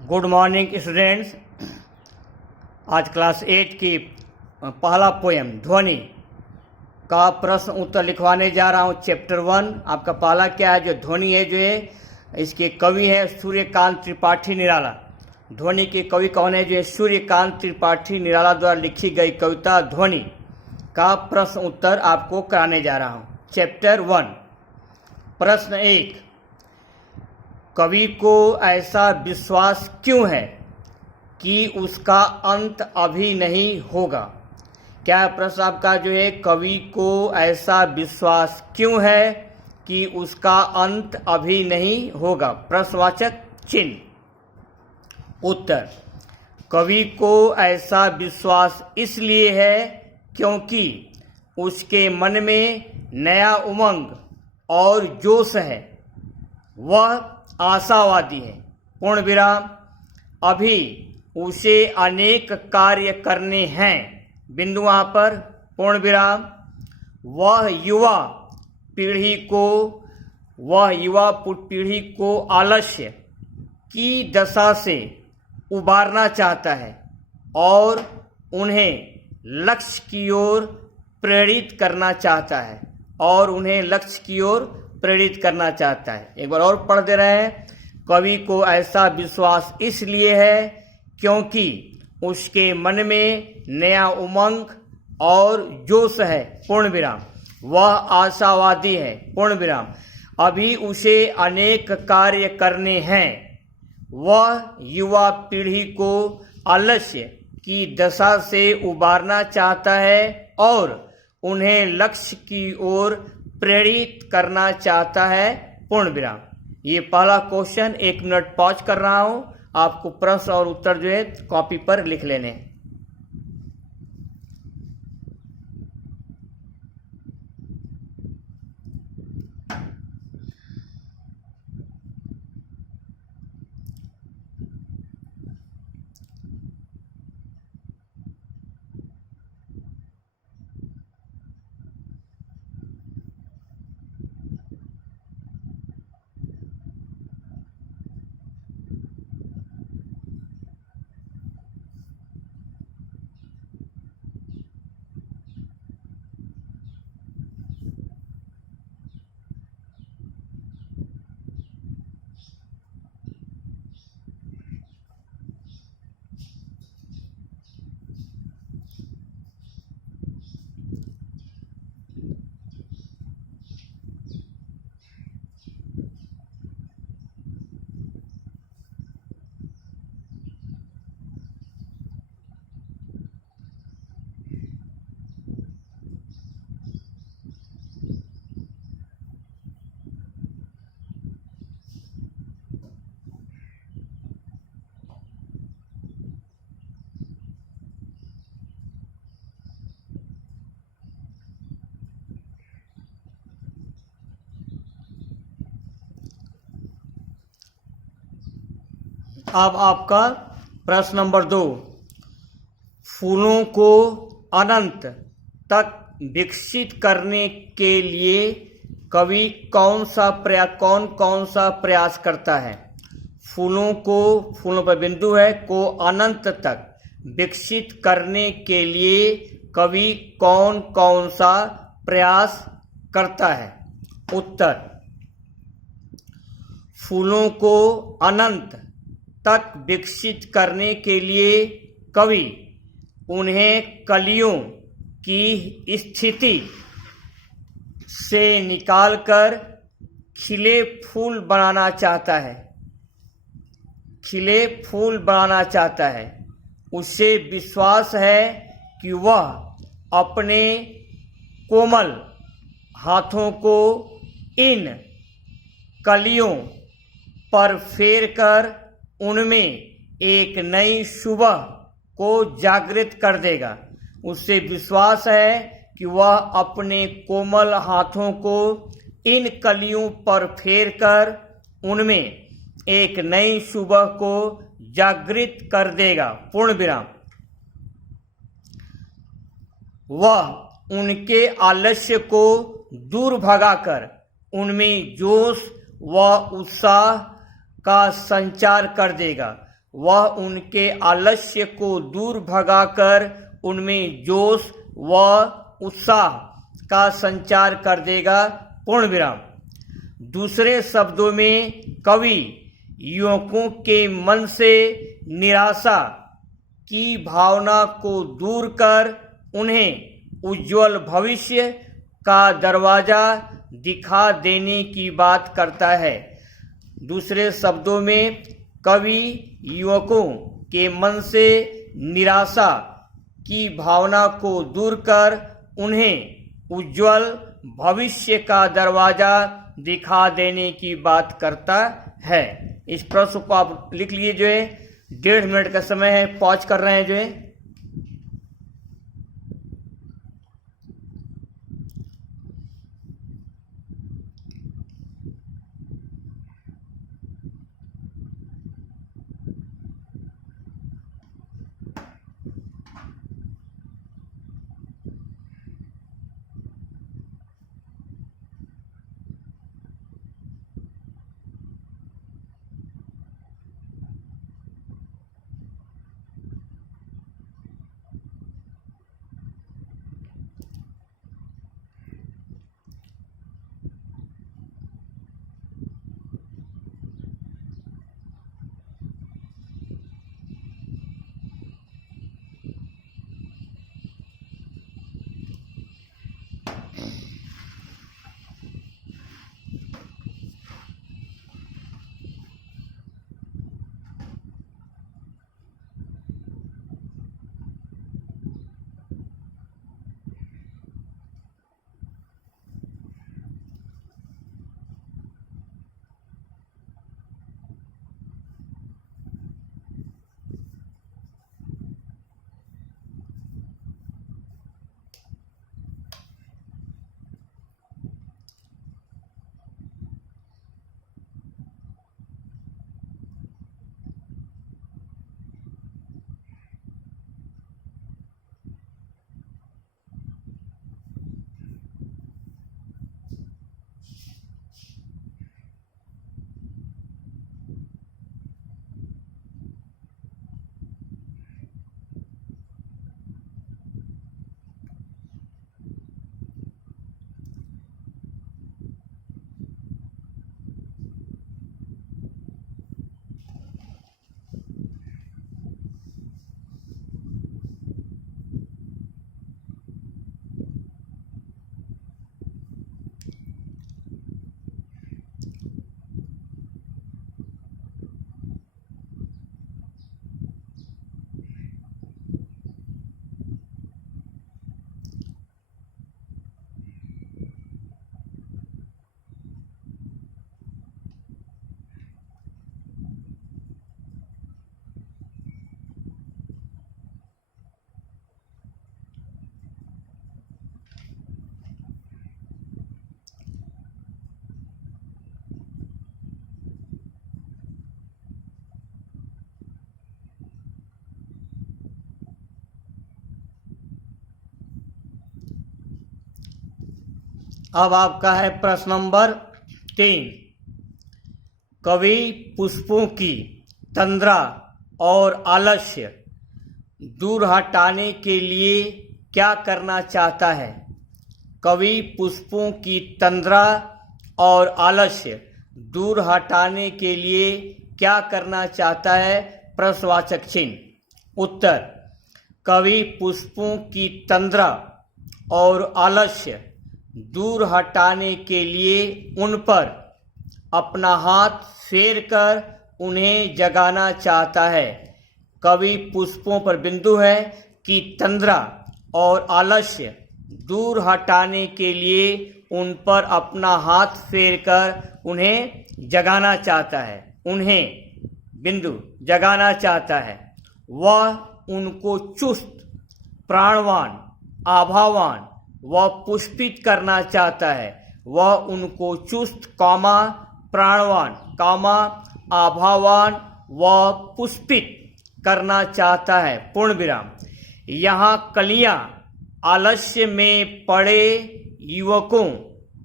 Good morning students. आज class 8 की पहला पोएम ध्वनि का प्रश्न उत्तर लिखवाने जा रहा हूँ। चैप्टर 1 आपका पहला क्या है? जो ध्वनि है, जो है इसके कवि है सूर्यकांत त्रिपाठी निराला। ध्वनि के कवि कौन है? जो है सूर्यकांत त्रिपाठी निराला द्वारा लिखी गई कविता ध्वनि का प्रश्न उत्तर आपको कराने जा रहा हूँ। चैप्टर 1 प्रश्न 1, कवि को ऐसा विश्वास क्यों है कि उसका अंत अभी नहीं होगा? क्या है प्रश्न आपका? जो है कवि को ऐसा विश्वास क्यों है कि उसका अंत अभी नहीं होगा? प्रश्नवाचक चिन्ह। उत्तर, कवि को ऐसा विश्वास इसलिए है क्योंकि उसके मन में नया उमंग और जोश है, वह आशावादी है। पूर्ण विराम, अभी उसे अनेक कार्य करने हैं, बिंदु वहाँ पर पूर्ण विराम। वह युवा पीढ़ी को आलस्य की दशा से उबारना चाहता है और उन्हें लक्ष्य की ओर प्रेरित करना चाहता है एक बार और पढ़ दे रहे हैं। कवि को ऐसा विश्वास इसलिए है क्योंकि उसके मन में नया उमंग और जोश है, पूर्ण विराम। वह आशावादी है, पूर्ण विराम। अभी उसे अनेक कार्य करने हैं। वह युवा पीढ़ी को आलस्य की दशा से उबारना चाहता है और उन्हें लक्ष्य की ओर प्रेरित करना चाहता है, पूर्ण विराम। ये पहला क्वेश्चन, 1 मिनट पॉज कर रहा हूं। आपको प्रश्न और उत्तर जो है कॉपी पर लिख लेने हैं। अब आपका प्रश्न नंबर 2, फूलों को अनंत तक विकसित करने के लिए कवि कौन कौन सा प्रयास करता है? फूलों पर बिंदु है, को अनंत तक विकसित करने के लिए कवि कौन सा प्रयास करता है? उत्तर, फूलों को अनंत तक विकसित करने के लिए कवि उन्हें कलियों की स्थिति से निकालकर खिले फूल बनाना चाहता है। उसे विश्वास है कि वह अपने कोमल हाथों को इन कलियों पर फेरकर उनमें एक नई सुबह को जागृत कर देगा। उससे विश्वास है कि वह अपने कोमल हाथों को इन कलियों पर फेरकर उनमें एक नई सुबह को जागृत कर देगा, पूर्ण विराम। वह उनके आलस्य को दूर भगाकर उनमें जोश व उत्साह का संचार कर देगा। वह उनके आलस्य को दूर भगाकर उनमें जोश व उत्साह का संचार कर देगा। पूर्ण विराम। दूसरे शब्दों में कवि युवकों के मन से निराशा की भावना को दूर कर उन्हें उज्जवल भविष्य का दरवाजा दिखा देने की बात करता है। दूसरे शब्दों में कवि युवकों के मन से निराशा की भावना को दूर कर उन्हें उज्जवल भविष्य का दरवाजा दिखा देने की बात करता है। इस प्रश्न को आप लिख लिए। जो है 1.5 मिनट का समय है, पॉज कर रहे हैं। जो है अब आपका है प्रश्न नंबर 3। कवि पुष्पों की तंद्रा और आलस्य दूर हटाने के लिए क्या करना चाहता है? कवि पुष्पों की तंद्रा और आलस्य दूर हटाने के लिए क्या करना चाहता है? प्रश्नवाचक चिन्ह। उत्तर: कवि पुष्पों की तंद्रा और आलस्य दूर हटाने के लिए उन पर अपना हाथ फेर कर उन्हें जगाना चाहता है। कवि पुष्पों पर बिंदु है कि तंद्रा और आलस्य दूर हटाने के लिए उन पर अपना हाथ फेर कर उन्हें जगाना चाहता है। उन्हें बिंदु जगाना चाहता है। वह उनको चुस्त, प्राणवान, आभावान व पुष्पित करना चाहता है। वह उनको चुस्त, प्राणवान, आभावान व पुष्पित करना चाहता है। पूर्ण विराम। यहाँ कलियां आलस्य में पड़े युवकों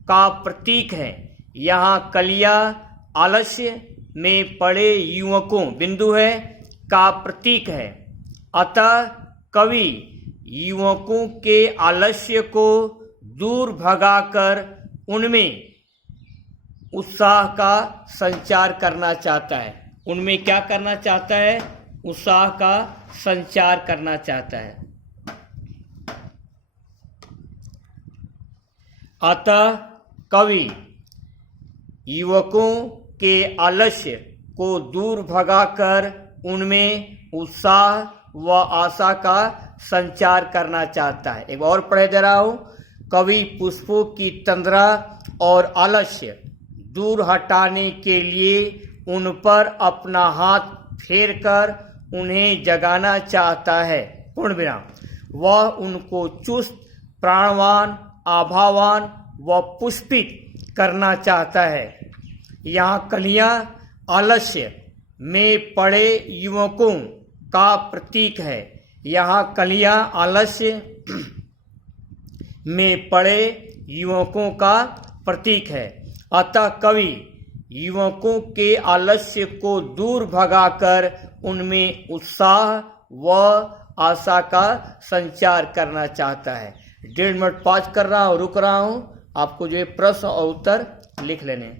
का प्रतीक है। यहाँ कलियां आलस्य में पड़े युवकों, बिंदु है का प्रतीक है। अतः कवि युवकों के आलस्य को दूर भगाकर उनमें उत्साह का संचार करना चाहता है। उनमें क्या करना चाहता है? उत्साह का संचार करना चाहता है। अतः कवि युवकों के आलस्य को दूर भगाकर उनमें उत्साह व आशा का संचार करना चाहता है। एक और पढ़े दे रहा हूं। कवि पुष्पों की तंद्रा और आलस्य दूर हटाने के लिए उन पर अपना हाथ फेरकर उन्हें जगाना चाहता है। पूर्ण विराम। वह उनको चुस्त, प्राणवान, आभावान व पुष्पित करना चाहता है। यहाँ कलियां आलस्य में पड़े युवकों का प्रतीक है। यहाँ कलियां आलस्य में पड़े युवकों का प्रतीक है। अतः कवि युवकों के आलस्य को दूर भगाकर उनमें उत्साह व आशा का संचार करना चाहता है। 1.5 मिनट पॉज कर रहा हूँ, रुक रहा हूँ। आपको जो है प्रश्न और उत्तर लिख लेने।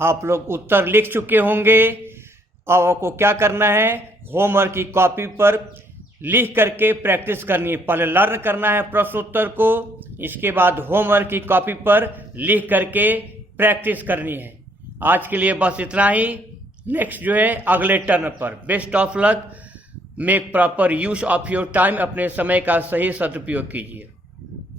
आप लोग उत्तर लिख चुके होंगे। अब आपको क्या करना है? होमवर्क की कॉपी पर लिख करके प्रैक्टिस करनी है। पहले लर्न करना है प्रश्न उत्तर को, इसके बाद होमवर्क की कॉपी पर लिख करके प्रैक्टिस करनी है। आज के लिए बस इतना ही। नेक्स्ट जो है अगले टर्न पर। Best of luck. Make proper use of your time. अपने समय का सही सदुपयोग कीजिए।